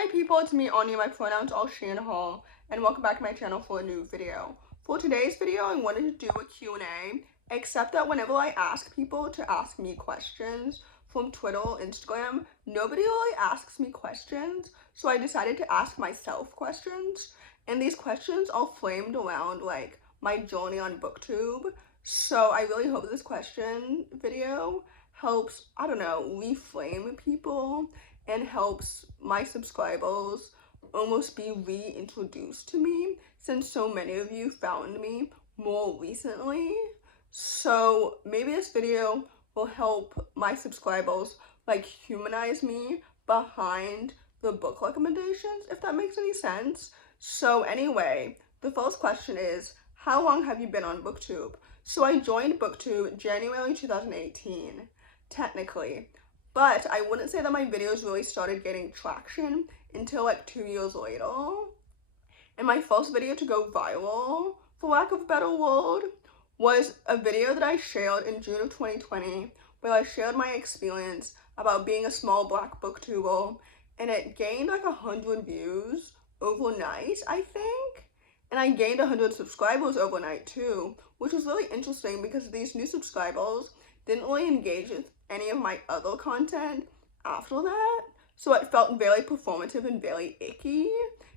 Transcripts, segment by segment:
Hi people, it's me Anya, my pronouns are she and her, and welcome back to my channel for a new video. For today's video, I wanted to do a Q&A, except that whenever I ask people to ask me questions from Twitter or Instagram, nobody really asks me questions, so I decided to ask myself questions, and these questions are framed around like my journey on Booktube, so I really hope this question video helps, I don't know, reframe people and helps my subscribers almost be reintroduced to me since so many of you found me more recently. So maybe this video will help my subscribers like humanize me behind the book recommendations, if that makes any sense. So anyway, the first question is, how long have you been on Booktube? So I joined Booktube January 2018, technically. But I wouldn't say that my videos really started getting traction until like 2 years later. And my first video to go viral, for lack of a better word, was a video that I shared in June of 2020 where I shared my experience about being a small Black booktuber, and it gained like 100 views overnight, I think. And I gained 100 subscribers overnight too, which was really interesting because these new subscribers didn't really engage with any of my other content after that, so it felt very performative and very icky,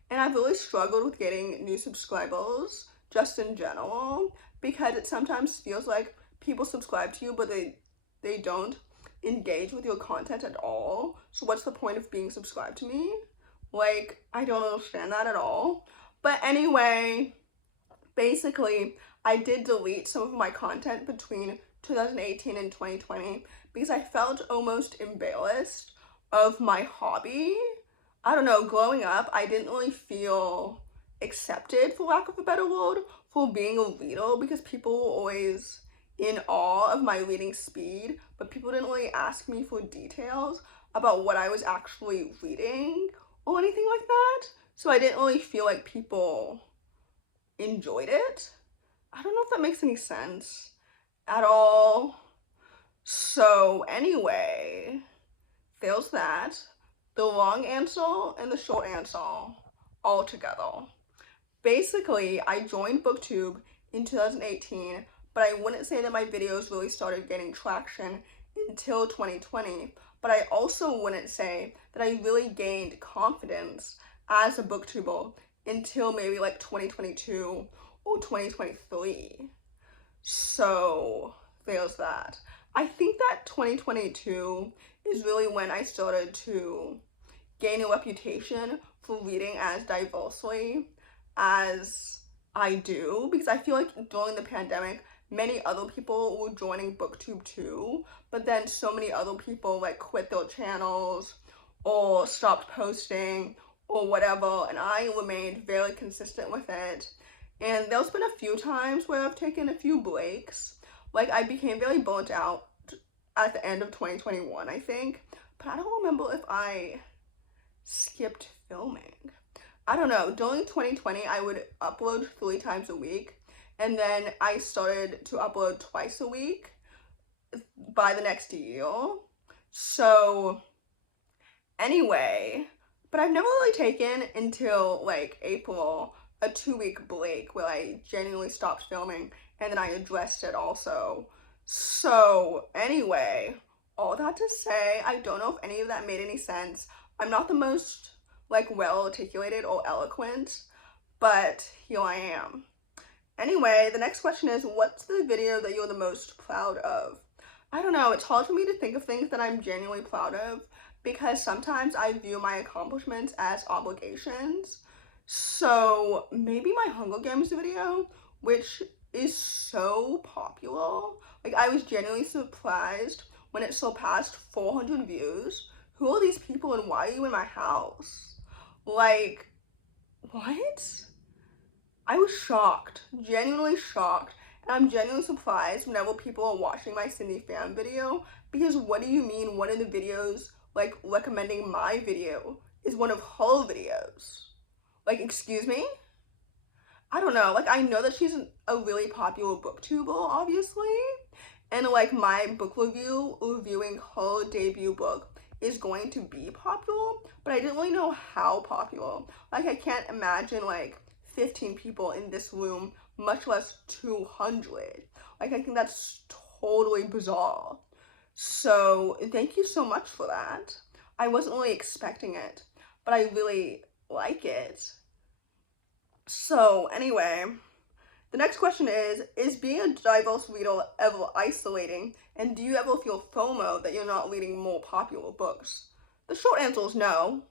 and I've really struggled with getting new subscribers just in general because it sometimes feels like people subscribe to you but they don't engage with your content at all. So what's the point of being subscribed to me? Like, I don't understand that at all. But anyway, basically I did delete some of my content between 2018 and 2020 because I felt almost embarrassed of my hobby. I don't know, growing up, I didn't really feel accepted, for lack of a better word, for being a reader because people were always in awe of my reading speed, but people didn't really ask me for details about what I was actually reading or anything like that. So I didn't really feel like people enjoyed it. I don't know if that makes any sense at all. So anyway, there's that. The long answer and the short answer all together. Basically, I joined Booktube in 2018, but I wouldn't say that my videos really started getting traction until 2020. But I also wouldn't say that I really gained confidence as a booktuber until maybe like 2022 or 2023. So there's that. I think that 2022 is really when I started to gain a reputation for reading as diversely as I do, because I feel like during the pandemic many other people were joining Booktube too, but then so many other people like quit their channels or stopped posting or whatever, and I remained very consistent with it. And there's been a few times where I've taken a few breaks. Like, I became very burnt out at the end of 2021, I think, but I don't remember if I skipped filming. I don't know. During 2020, I would upload 3 times a week, and then I started to upload twice a week by the next year. So anyway, but I've never really taken until like April a 2-week break where I genuinely stopped filming, and then I addressed it also. So anyway, all that to say, I don't know if any of that made any sense. I'm not the most like well articulated or eloquent, but here I am. Anyway, the next question is, what's the video that you're the most proud of? I don't know, it's hard for me to think of things that I'm genuinely proud of because sometimes I view my accomplishments as obligations. So maybe my Hunger Games video, which is so popular. Like, I was genuinely surprised when it surpassed 400 views. Who are these people and why are you in my house? Like, what? I was shocked, genuinely shocked, and I'm genuinely surprised whenever people are watching my Cindy fan video, because what do you mean one of the videos, like, recommending my video is one of her videos? Like, excuse me? I don't know, like, I know that she's a really popular booktuber, obviously, and like my book review reviewing her debut book is going to be popular, but I didn't really know how popular. Like, I can't imagine like 15 people in this room, much less 200. Like, I think that's totally bizarre. So thank you so much for that. I wasn't really expecting it, but I really like it. So anyway, the next question is being a diverse reader ever isolating? And do you ever feel FOMO that you're not reading more popular books? The short answer is no.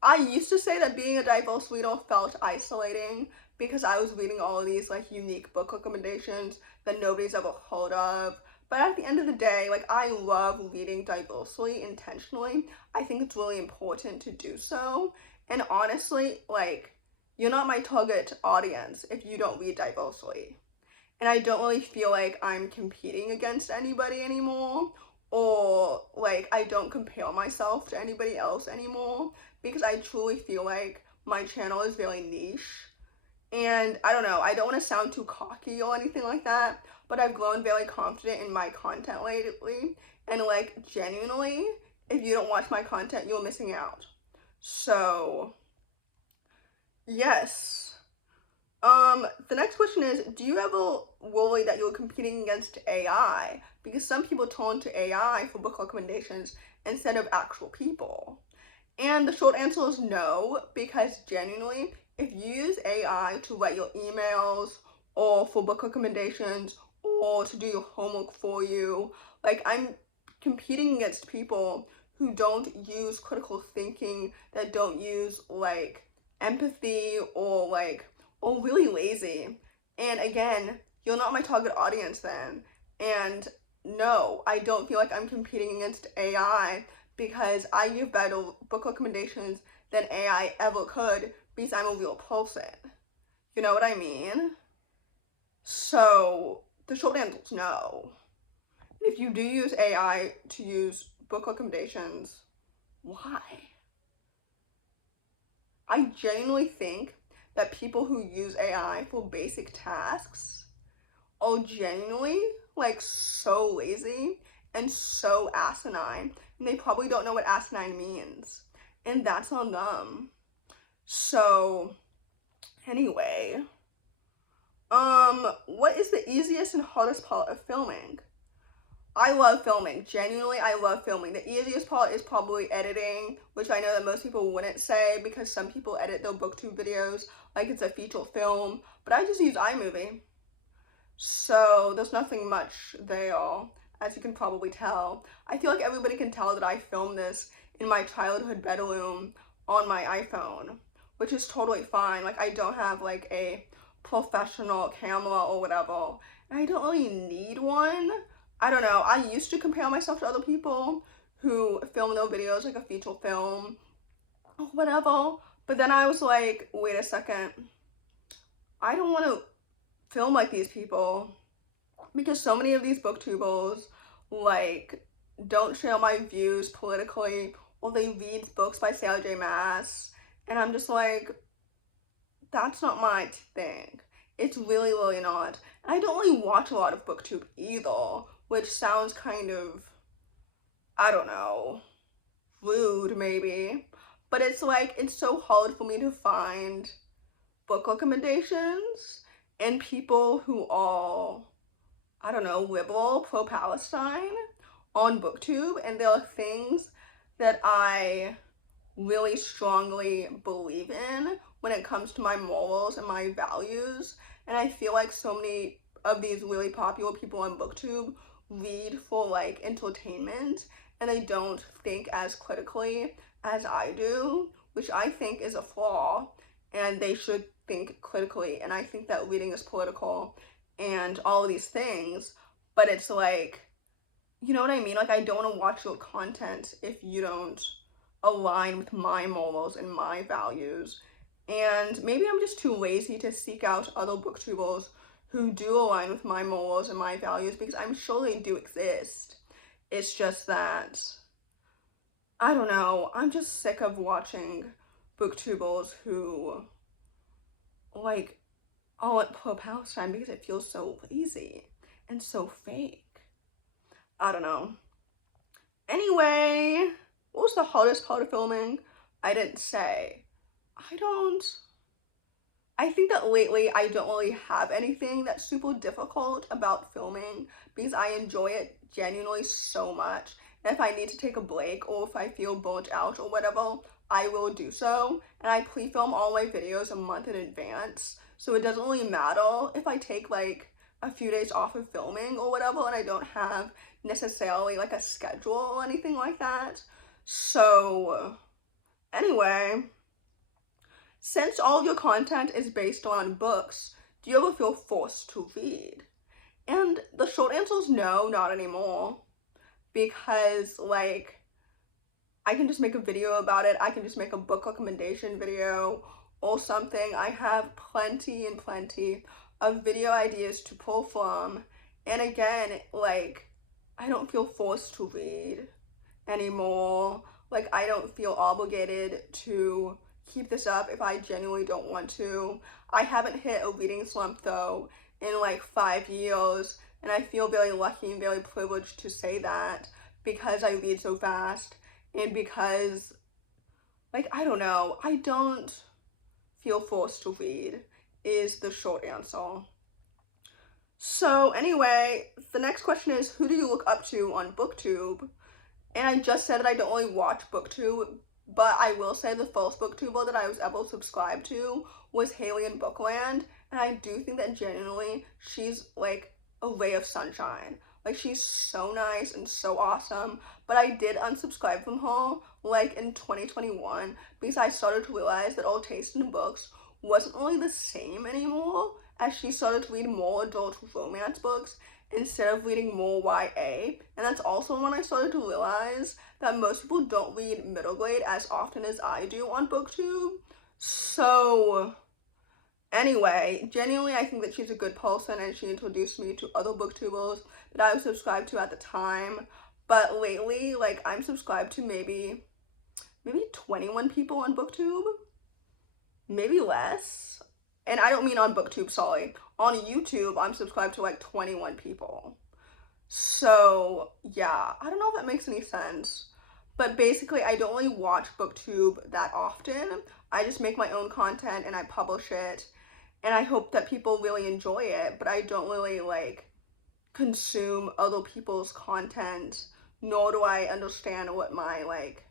I used to say that being a diverse reader felt isolating because I was reading all of these like unique book recommendations that nobody's ever heard of. But at the end of the day, like, I love reading diversely, intentionally. I think it's really important to do so. And honestly, like, you're not my target audience if you don't read diversely. And I don't really feel like I'm competing against anybody anymore, or like I don't compare myself to anybody else anymore, because I truly feel like my channel is very niche. And I don't know, I don't want to sound too cocky or anything like that, but I've grown very confident in my content lately. And like, genuinely, if you don't watch my content, you're missing out. So yes. The next question is, do you ever worry that you're competing against AI? Because some people turn to AI for book recommendations instead of actual people. And the short answer is no, because genuinely, if you use AI to write your emails or for book recommendations or to do your homework for you, like, I'm competing against people who don't use critical thinking, that don't use like empathy, or really lazy. And again, you're not my target audience then. And no, I don't feel like I'm competing against AI, because I give better book recommendations than AI ever could, because I'm a real person. You know what I mean? So the short answer is no. If you do use AI to use book recommendations, why? I genuinely think that people who use AI for basic tasks are genuinely like so lazy and so asinine, and they probably don't know what asinine means, and that's on them. So anyway, what is the easiest and hardest part of filming? I love filming. Genuinely, I love filming. The easiest part is probably editing, which I know that most people wouldn't say, because some people edit their booktube videos like it's a feature film, but I just use iMovie. So there's nothing much there, as you can probably tell. I feel like everybody can tell that I filmed this in my childhood bedroom on my iPhone, which is totally fine. Like, I don't have like a professional camera or whatever, and I don't really need one. I don't know, I used to compare myself to other people who film their videos like a feature film or whatever, but then I was like, wait a second, I don't want to film like these people, because so many of these booktubers like don't share my views politically, or they read books by Sarah J. Maas, and I'm just like, that's not my thing. It's really, really not. And I don't really watch a lot of booktube either, which sounds kind of, I don't know, rude maybe, but it's like, it's so hard for me to find book recommendations and people who are, I don't know, liberal, pro-Palestine on booktube, and there are things that I really strongly believe in when it comes to my morals and my values. And I feel like so many of these really popular people on booktube read for like entertainment, and they don't think as critically as I do, which I think is a flaw, and they should think critically. And I think that reading is political and all of these things, but it's like, you know what I mean? Like, I don't want to watch your content if you don't align with my morals and my values. And maybe I'm just too lazy to seek out other booktubers who do align with my morals and my values, because I'm sure they do exist. It's just that, I don't know, I'm just sick of watching booktubers who like all at pro-Palestine, because it feels so lazy and so fake. I don't know. Anyway, What was the hardest part of filming? I didn't say. I think that lately I don't really have anything that's super difficult about filming because I enjoy it genuinely so much. And if I need to take a break or if I feel burnt out or whatever, I will do so. And I pre-film all my videos a month in advance. So it doesn't really matter if I take like a few days off of filming or whatever and I don't have necessarily like a schedule or anything like that. So anyway, since all of your content is based on books, do you ever feel forced to read? And the short answer is no, not anymore. Because, like, I can just make a video about it. I can just make a book recommendation video or something. I have plenty and plenty of video ideas to pull from. And again, like, I don't feel forced to read anymore. Like, I don't feel obligated to keep this up if I genuinely don't want to. I haven't hit a reading slump though in like 5 years, and I feel very lucky and very privileged to say that because I read so fast and because, like, I don't know, I don't feel forced to read is the short answer. So anyway, the next question is, who do you look up to on Booktube? And I just said that I don't really watch Booktube, but I will say the first Booktuber that I was able to subscribe to was Haley in Bookland, and I do think that genuinely she's like a ray of sunshine. Like, she's so nice and so awesome, but I did unsubscribe from her like in 2021 because I started to realize that our taste in books wasn't really the same anymore as she started to read more adult romance books instead of reading more YA. And that's also when I started to realize that most people don't read middle grade as often as I do on Booktube. So anyway, genuinely I think that she's a good person and she introduced me to other booktubers that I was subscribed to at the time. But lately, like, I'm subscribed to maybe 21 people on Booktube, maybe less. And I don't mean on Booktube, sorry. On YouTube, I'm subscribed to like 21 people. So yeah, I don't know if that makes any sense. But basically, I don't really watch Booktube that often. I just make my own content and I publish it. And I hope that people really enjoy it. But I don't really like consume other people's content. Nor do I understand what my like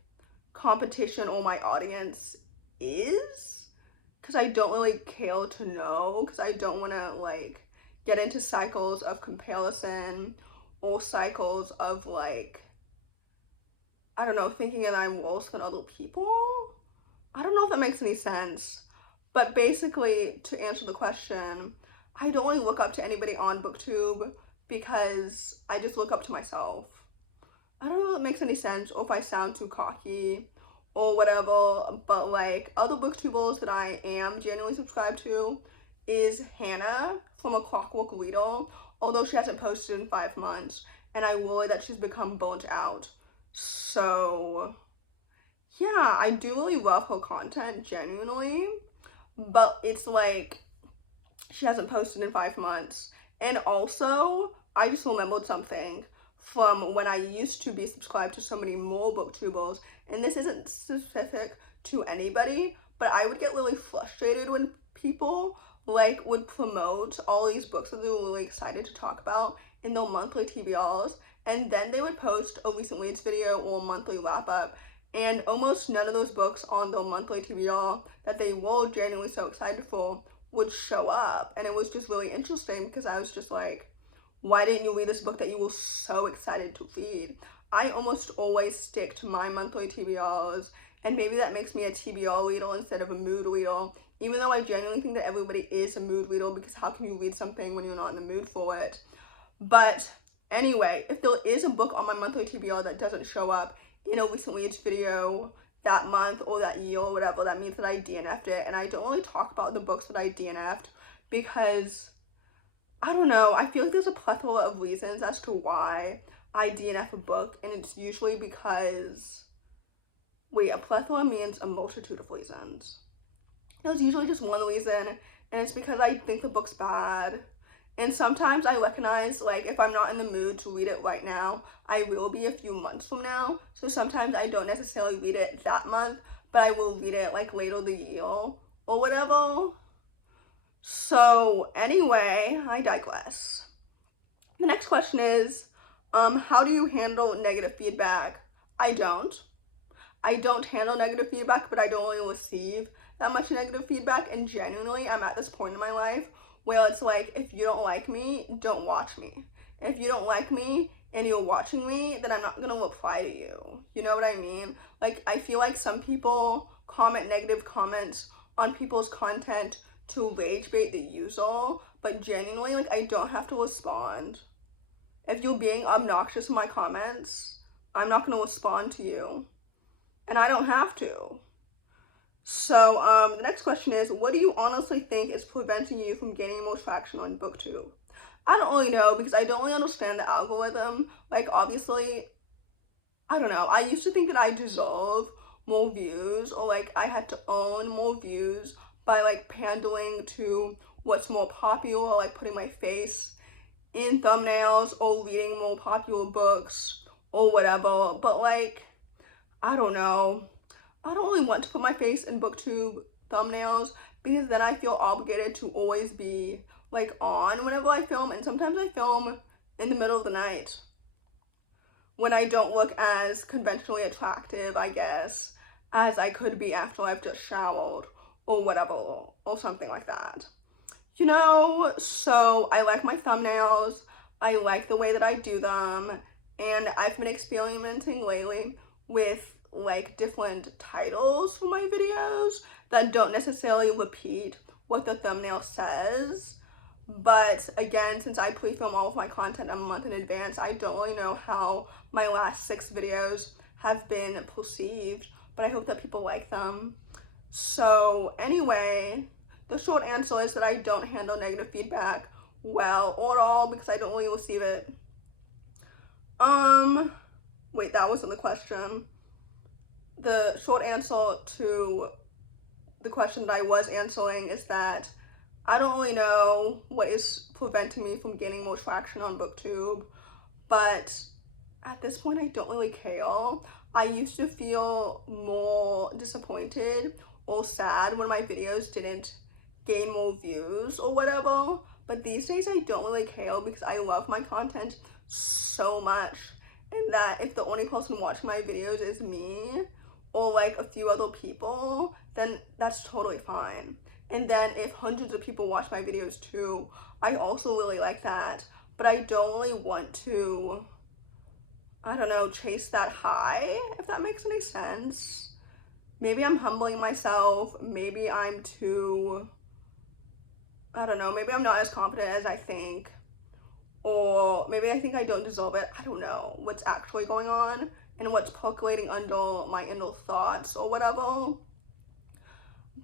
competition or my audience is. Because I don't really care to know, because I don't want to like get into cycles of comparison or cycles of like, I don't know, thinking that I'm worse than other people. I don't know if that makes any sense, but basically, to answer the question, I don't really look up to anybody on Booktube because I just look up to myself. I don't know if it makes any sense or if I sound too cocky or whatever, but like other booktubers that I am genuinely subscribed to is Hannah from A Clockwork Reader, although she hasn't posted in 5 months, and I worry that she's become burnt out. So yeah, I do really love her content genuinely, but it's like she hasn't posted in 5 months. And also, I just remembered something from when I used to be subscribed to so many more booktubers, and this isn't specific to anybody, but I would get really frustrated when people like would promote all these books that they were really excited to talk about in their monthly TBRs, and then they would post a recent reads video or a monthly wrap up, and almost none of those books on their monthly TBR that they were genuinely so excited for would show up. And it was just really interesting because I was just like, why didn't you read this book that you were so excited to read? I almost always stick to my monthly TBRs, and maybe that makes me a TBR reader instead of a mood reader, even though I genuinely think that everybody is a mood reader, because how can you read something when you're not in the mood for it? But anyway, if there is a book on my monthly TBR that doesn't show up in a recent reads video that month or that year or whatever, that means that I DNF'd it. And I don't really talk about the books that I DNF'd because, I don't know, I feel like there's a plethora of reasons as to why I DNF a book, and it's usually because, wait, a plethora means a multitude of reasons. There's usually just one reason, and it's because I think the book's bad, And sometimes I recognize, like, if I'm not in the mood to read it right now, I will be a few months from now. So sometimes I don't necessarily read it that month, but I will read it, like, later the year or whatever. So anyway, I digress. The next question is, how do you handle negative feedback? I don't handle negative feedback, but I don't really receive that much negative feedback. And genuinely, I'm at this point in my life where it's like, if you don't like me, don't watch me. If you don't like me and you're watching me, then I'm not gonna reply to you. You know what I mean? Like, I feel like some people comment negative comments on people's content to rage bait the user, but genuinely, like, I don't have to respond. If you're being obnoxious in my comments, I'm not gonna respond to you. And I don't have to. So, the next question is, what do you honestly think is preventing you from gaining more traction on Booktube? I don't really know, because I don't really understand the algorithm. Like, obviously, I don't know. I used to think that I deserve more views, or like I had to earn more views by like pandering to what's more popular, like putting my face in thumbnails or reading more popular books or whatever. But like, I don't know. I don't really want to put my face in Booktube thumbnails, because then I feel obligated to always be like on whenever I film, and sometimes I film in the middle of the night when I don't look as conventionally attractive, I guess, as I could be after I've just showered or whatever, or something like that. You know, so I like my thumbnails, I like the way that I do them, and I've been experimenting lately with like different titles for my videos that don't necessarily repeat what the thumbnail says. But again, since I pre-film all of my content a month in advance, I don't really know how my last 6 videos have been perceived, but I hope that people like them. So anyway, the short answer is that I don't handle negative feedback well or at all, because I don't really receive it. Wait, that wasn't the question. The short answer to the question that I was answering is that I don't really know what is preventing me from gaining more traction on Booktube, but at this point I don't really care. I used to feel more disappointed or sad when my videos didn't gain more views or whatever, but these days I don't really care, because I love my content so much, and that if the only person watching my videos is me or like a few other people, then that's totally fine. And then if hundreds of people watch my videos too, I also really like that. But I don't really want to, I don't know, chase that high, if that makes any sense. Maybe I'm humbling myself. Maybe I'm too, I don't know, maybe I'm not as confident as I think. Or maybe I think I don't deserve it. I don't know what's actually going on and what's percolating under my inner thoughts or whatever.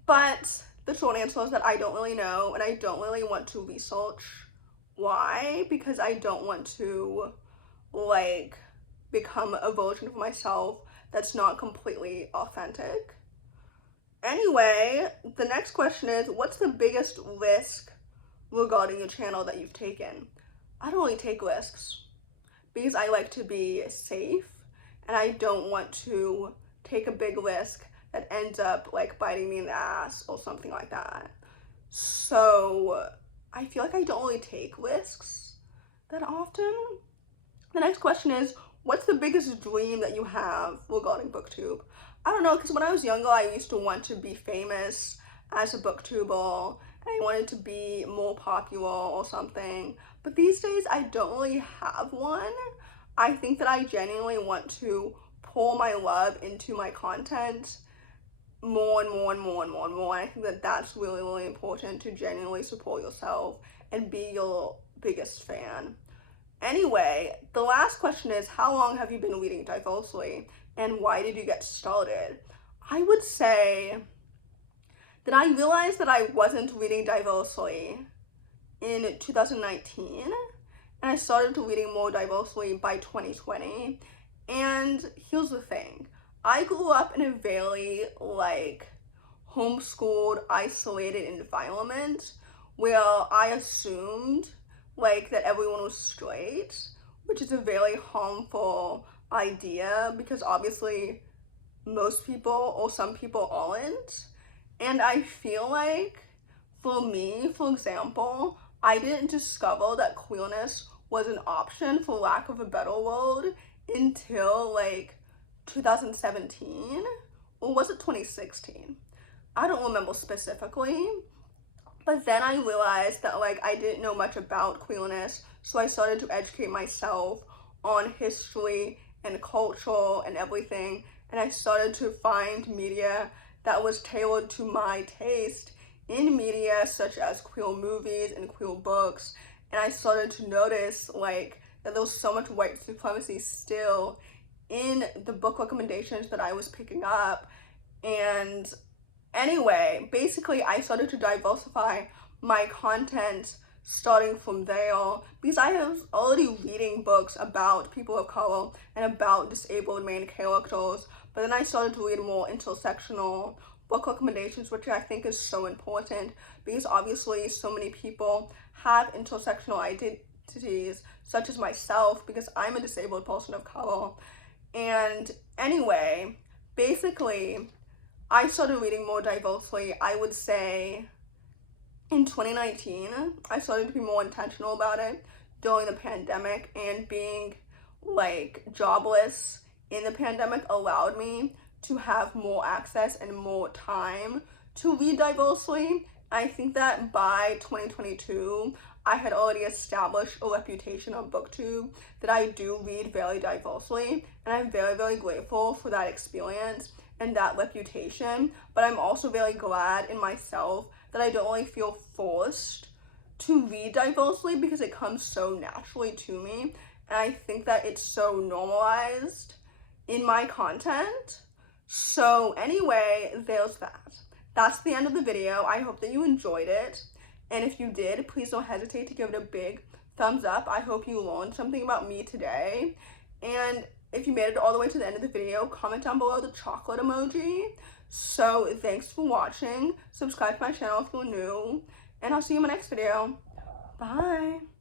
But the short answer is that I don't really know, and I don't really want to research why, because I don't want to like become a version of myself that's not completely authentic. Anyway, the next question is, what's the biggest risk regarding your channel that you've taken? I don't really take risks, because I like to be safe, and I don't want to take a big risk that ends up like biting me in the ass or something like that. So I feel like I don't really take risks that often. The next question is, what's the biggest dream that you have regarding Booktube? I don't know, because when I was younger, I used to want to be famous as a booktuber, and I wanted to be more popular or something. But these days, I don't really have one. I think that I genuinely want to pour my love into my content more and more and more and more and more. And I think that that's really, really important, to genuinely support yourself and be your biggest fan. Anyway, the last question is, how long have you been reading diversely, and why did you get started? I would say that I realized that I wasn't reading diversely in 2019, and I started reading more diversely by 2020. And here's the thing. I grew up in a very like homeschooled, isolated environment where I assumed like that everyone was straight, which is a very harmful idea because obviously most people or some people aren't. And I feel like for me, for example, I didn't discover that queerness was an option, for lack of a better word, until like 2017, or was it 2016? I don't remember specifically, but then I realized that like I didn't know much about queerness, so I started to educate myself on history and culture and everything, and I started to find media that was tailored to my taste in media, such as queer movies and queer books. And I started to notice like that there was so much white supremacy still in the book recommendations that I was picking up. And anyway, basically I started to diversify my content starting from there, because I was already reading books about people of color and about disabled main characters, but then I started to read more intersectional book recommendations, which I think is so important because obviously so many people have intersectional identities, such as myself, because I'm a disabled person of color. And anyway, basically I started reading more diversely, I would say in 2019. I started to be more intentional about it during the pandemic, and being like jobless in the pandemic allowed me to have more access and more time to read diversely. I think that by 2022, I had already established a reputation on Booktube that I do read very diversely, and I'm very, very grateful for that experience and that reputation. But I'm also very glad in myself that I don't really feel forced to read diversely because it comes so naturally to me, and I think that it's so normalized in my content. So anyway, there's that. That's the end of the video. I hope that you enjoyed it, and if you did, please don't hesitate to give it a big thumbs up. I hope you learned something about me today, and if you made it all the way to the end of the video, comment down below the chocolate emoji. So thanks for watching, subscribe to my channel if you're new, and I'll see you in my next video. Bye!